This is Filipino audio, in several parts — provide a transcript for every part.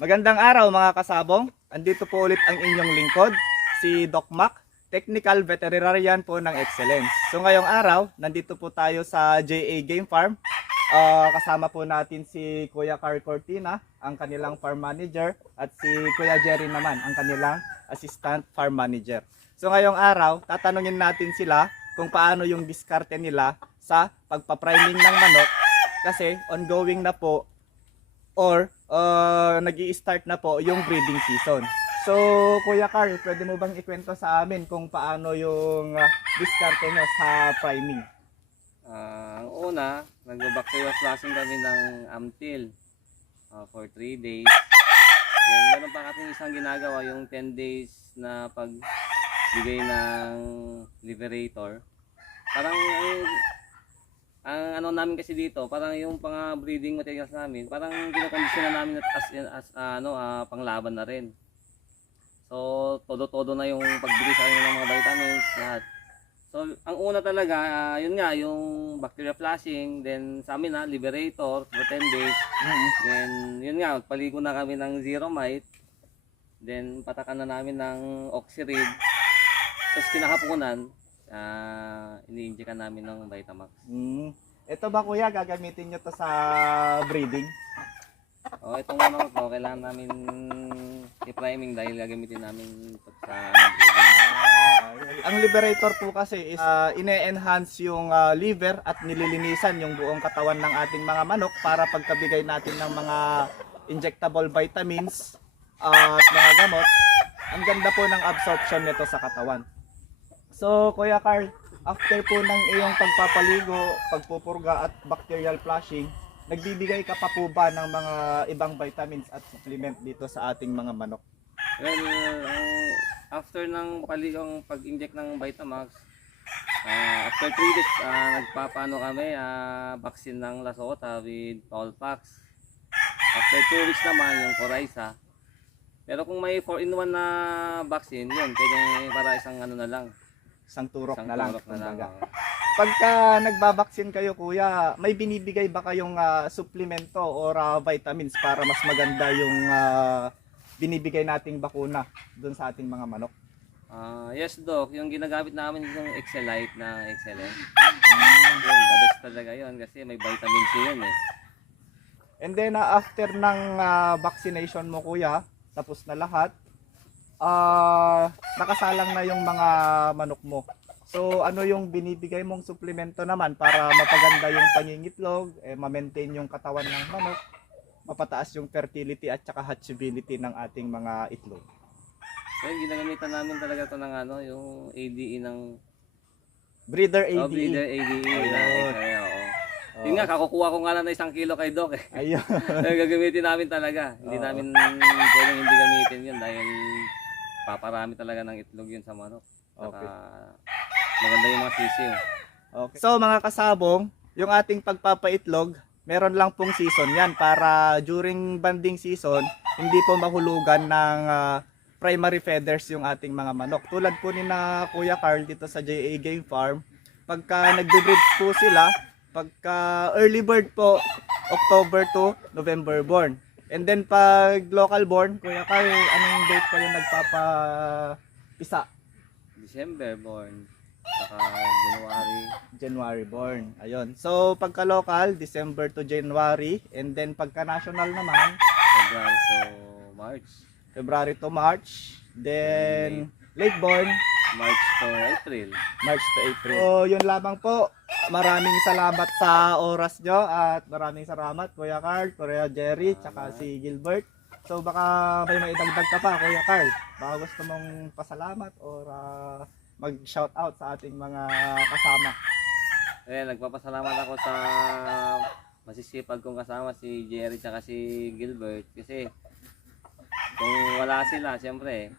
Magandang araw mga kasabong. Andito po ulit ang inyong lingkod, si Doc Mac, Technical Veterinarian po ng Excellence. So ngayong araw, nandito po tayo sa JA Game Farm. Kasama po natin si Kuya Carl Cortina, ang kanilang farm manager, at si Kuya Jerry naman, ang kanilang assistant farm manager. So ngayong araw, tatanungin natin sila kung paano yung diskarte nila sa pagpa-priming ng manok kasi ongoing na po or nag-i-start na po yung breeding season. So, Kuya Carl, pwede mo bang ikwento sa amin kung paano yung diskarte nyo sa priming? Ang una, nag-bacterial flushing kami ng Amtil for 3 days. Then, meron pa kasing isang ginagawa, yung 10 days na pagbigay ng Liberator. Parang ang ano namin kasi dito, parang yung pang breeding materials namin, parang kinokondisyon na namin as panglaban na rin. So, todo-todo na yung pagbigay sa kanila ng mga vitamins, lahat. So, ang una talaga, yun nga, yung bacteria flushing, then sa amin Liberator for 10 days. Then, yun nga, paligo na kami ng Zero Mite. Then, patakan na namin ng Oxyrid. Tapos kinahaponan, ini-injectan namin ng Vitamax. Ito ba kuya, gagamitin nyo to sa breeding? Itong ano to, kailangan namin i-priming dahil gagamitin namin ito sa breeding. Ang Liberator po kasi is ine-enhance yung liver at nililinisan yung buong katawan ng ating mga manok para pagkabigay natin ng mga injectable vitamins at mga gamot. Ang ganda po ng absorption nito sa katawan. So, Kuya Carl, after po ng iyong pagpapaligo, pagpupurga at bacterial flushing, nagbibigay ka pa po ba ng mga ibang vitamins at supplement dito sa ating mga manok? Well, after ng paligong pag-inject ng Vitamax, after 3 days, nagpapaano kami, vaccine ng Lasota with Tolpax. After 2 weeks naman, yung Coryza. Pero kung may 4-in-1 na vaccine, yun, pwede para isang ano na lang. Isang turok Isang na lang. turok na lang. Pagka nagbabaksin kayo kuya, may binibigay ba kayong suplemento or vitamins para mas maganda yung binibigay nating bakuna dun sa ating mga manok? Yes, Doc. Yung ginagamit namin yung Excelite na Excellent. Yun, the best talaga yun kasi may vitamin C yun eh. And then after ng vaccination mo kuya, tapos na lahat, nakasalang na yung mga manok mo. So ano yung binibigay mong suplemento naman para mapaganda yung pangingitlog, ma-maintain yung katawan ng manok, mapataas yung fertility at saka hatchability ng ating mga itlog? So, ginagamitan namin talaga to ng ano, yung ADE ng Breeder ADE. Breeder ADE na Ayun. oo. Yun nga, kakukuha ko nga lang na 1 kilo kay Doc eh. Ayun. Gagamitin namin talaga. Hindi namin pwedeng hindi gamitin yun dahil paparami talaga ng itlog yun sa manok. Saka, Okay. maganda yung mga sisiw. Okay. So mga kasabong, yung ating pagpapaitlog, meron lang pong season yan para during banding season, hindi po mahulugan ng primary feeders yung ating mga manok. Tulad po ni na Kuya Carl dito sa JA Game Farm, pagka nagbe-breed po sila, pagka early bird po, October to November born. And then pag local born, Kuya Carl, anong date kayo nagpapapisa? December born. Saka January born. Ayun. So pagka local, December to January, and then pagka national naman, February to March. February to March, then late born, March to April. March to April. So yun lamang po. Maraming salamat sa oras nyo at maraming salamat Kuya Carl, Kuya Jerry, tsaka si Gilbert. So baka may maidagdag ka pa Kuya Carl. Baka gusto mong pasalamat or mag-shout out sa ating mga kasama. Nagpapasalamat ako sa masisipag kong kasama si Jerry tsaka si Gilbert kasi kung wala sila, siyempre,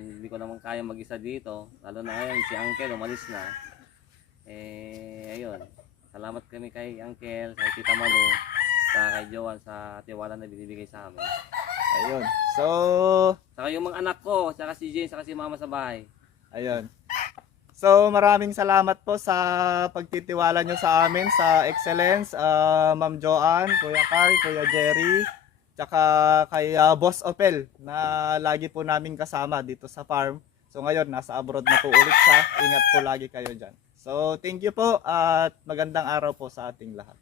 hindi ko naman kaya mag-isa dito. Lalo na ngayon, si Uncle umalis na. Ayun. Salamat kami kay Uncle, kay Tita Malu, kay Joan sa tiwala na binibigay sa amin. Ayun. So, Saka yung mga anak ko, saka si Jane, saka si Mama sa bahay. ayun. So maraming salamat po sa pagtitiwala nyo sa amin sa Excellence, Ma'am Joanne, Kuya Carl, Kuya Jerry, tsaka kay Boss Opel na lagi po namin kasama dito sa farm. So ngayon, nasa abroad na po ulit siya. Ingat po lagi kayo dyan. So thank you po at magandang araw po sa ating lahat.